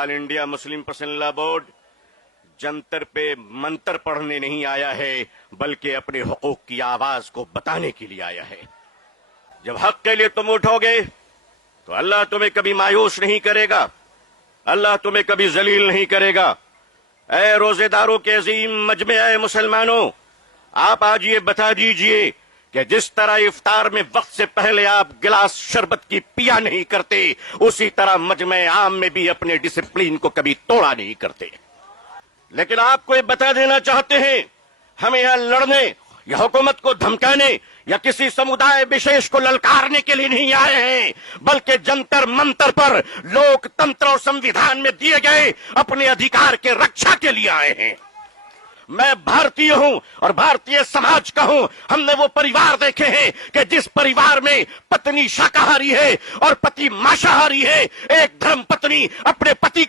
All India Muslim personal law board Jantar पे मंतर पढ़ने नहीं आया है, बल्कि अपने हुकूक की आवाज को बताने के लिए आया है। जब हक के लिए तुम उठोगे तो अल्लाह तुम्हें कभी मायूस नहीं करेगा, अल्लाह तुम्हें कभी जलील नहीं करेगा। ऐ रोजेदारों के अजीम मजमे, ऐ मुसलमानों, आप आज ये बता दीजिए कि जिस तरह इफ्तार में वक्त से पहले आप गिलास शरबत की पिया नहीं करते, उसी तरह मजमे आम में भी अपने डिसिप्लिन को कभी तोड़ा नहीं करते। लेकिन आपको ये बता देना चाहते हैं, हमें यहां लड़ने या हुकूमत को धमकाने या किसी समुदाय विशेष को ललकारने के लिए नहीं आए हैं, बल्कि जंतर मंतर पर लोकतंत्र और संविधान में दिए गए अपने अधिकार के रक्षा के लिए आए हैं। मैं भारतीय हूं और भारतीय समाज का हूं। हमने वो परिवार देखे हैं कि जिस परिवार में पत्नी शाकाहारी है और पति मांसाहारी है, एक धर्म पत्नी अपने पति